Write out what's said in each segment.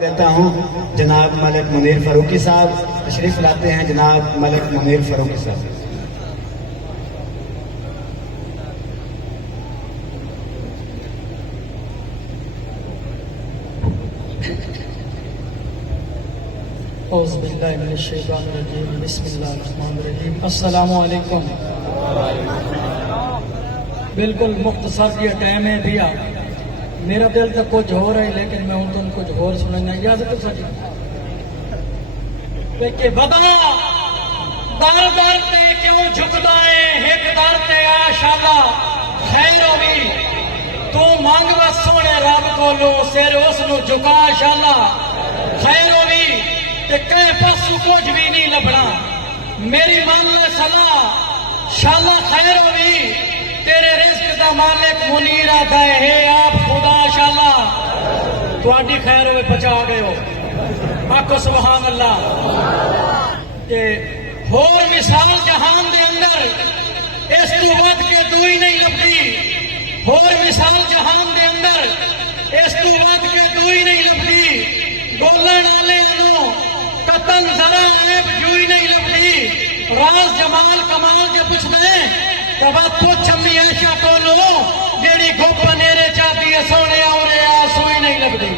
کہتا ہوں جناب ملک منیر فاروقی صاحب تشریف لاتے ہیں. جناب ملک منیر فاروقی صاحب. اعوذ باللہ من الشیطان الرجیم بسم اللہ الرحمن الرحیم. السلام علیکم. بالکل مختصر یہ ٹائم ہے بھیا. میرا دل تو کچھ ہو رہا ہے لیکن میں تم کچھ اور سننا اجازت ہے سچی کہ بتا در در تے کیوں جھکدا ہے ایک در تے آشاءاللہ خیر ہوگی تو مانگ بس سونے رب کولو سر اس نو جھکا انشاءاللہ خیر ہوگی تے کہیں پاسو کچھ بھی نہیں لبنا. میری مان لے صلاح انشاءاللہ خیر ہوگی. تیرے رزق دا مالک منیر آتا ہے آپ خدا انشاءاللہ تہاڈی خیر ہوئے پچا گئے ہو. آکھو سبحان اللہ. کہ ہور مثال جہان دے اندر اس تو ود کے دوئی نہیں لبدی. ہور مثال جہان دے اندر اس تو ود کے دوئی نہیں لبدی. بولن والے نو قطن ذرا عیب جوئی نہیں لبدی. راز جمال کمال کے پوچھنے تبت پوچھ امی عائشہ کولو جیڑی گھپ نیرے چاہتی ہے سونے اور سوئی نہیں لگتی.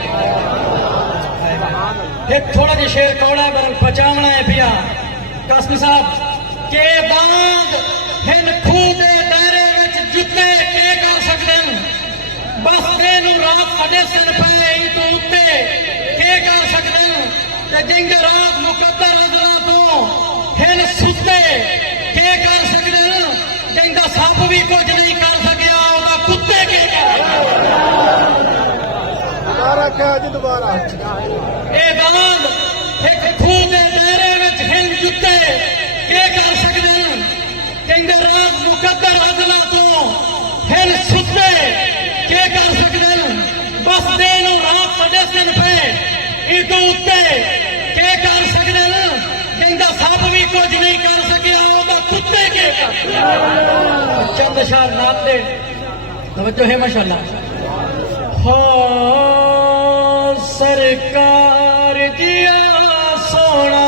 ایک تھوڑا جی شیر کوڑا برل پچاونا ہے پیا. قاسمی صاحب کہ باند ہن کھودے دائرے وچ جتے کے کر سکتے ہیں. بس دینو رات سڑے سن پہلے ہی تو اتے کے کر سکتے ہیں. تے جنگ رات مقدر ازلا تو ہن ستے کے کر سکتے ہیں. جنگا سپ بھی کچھ نہیں کر سکیا وہ کتے کے دوبارہ اے باند ایک کھوہ دے دائرے وچ ہن جتے کے کر سکتے ہیں. جنگا رات مقدر ازلا تو ہن ستے کے کر سکتے ہیں. بس دین رات سڑے سن پہ ادو اتے کے کر سکتے ہیں. جنگا سپ بھی کچھ نہیں کر سکیا وہ کتے کے چند اشار نات دے توجہ ہے ماشاءاللہ. ہو سرکار دیا سونا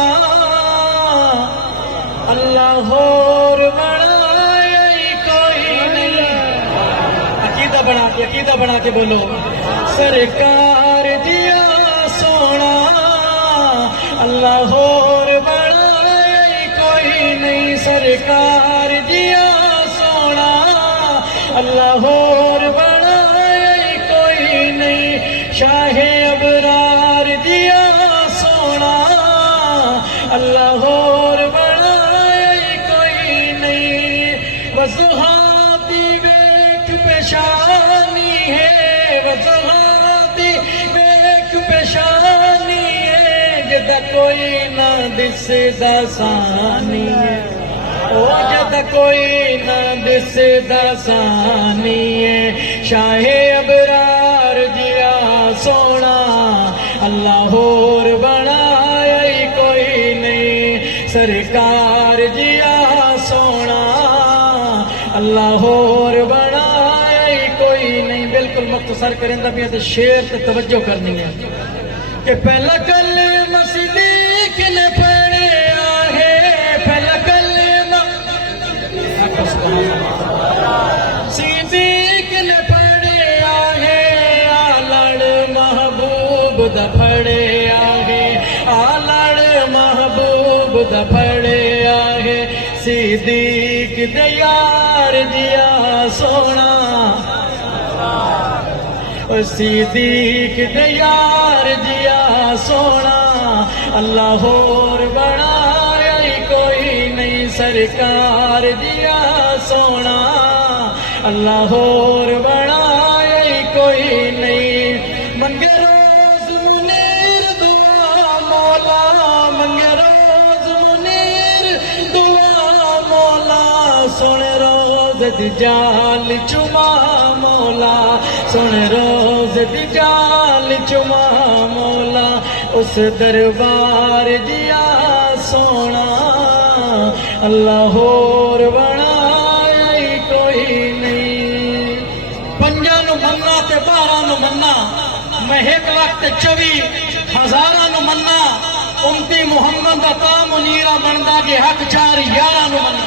اللہ اور بڑا کوئی نہیں. عقیدہ بنا کے بولو. سرکار دیا سونا اللہ اور بڑا کوئی نہیں. سرکار دیا سونا اللہ اور بڑا کوئی نہیں. شاہ ابرار دیا سونا اللہ اور بڑا کوئی نہیں. وضحاتی بیک پیشانی ہے وضحاتی بیک پیشانی ہے جدا کوئی نہ دس دسانی ہے. جدا کوئی نہ دس دسانی ہے. شاہ ابرار جیا سونا اللہ اور بڑا کوئی نہیں. سرکار جیا سونا اللہ اور بڑا کوئی نہیں. بالکل مختصر کریں بھی تو شیر تے توجہ کرنی ہے کہ پہلا کلمہ صدیق نے پڑھیا ہے. پہلا کلمہ صدیق نے پڑھیا ہے. آلڑ محبوب دا پڑھیا ہے. آلڑ محبوب دا پڑھیا ہے. صدیق دے یار دیا سونا صدیق دے یار دیا سونا اللہ اور بڑا کوئی نہیں. سرکار دیا سونا اللہ اور بڑا کوئی نہیں. منگے روز منیر دعا مولا منگے روز منیر دعا مولا. سن روز دی جال چما مولا سن روز دی جال چما مولا. اس دربار دیا سونا اللہ اور بڑا کوئی نہیں. پنجا نو منا تے 12 نو منا میں ایک وقت 24 ہزاراں نو مننا امتی محمد دا تا منیرا بندا جے حق چار یاراں نو مننا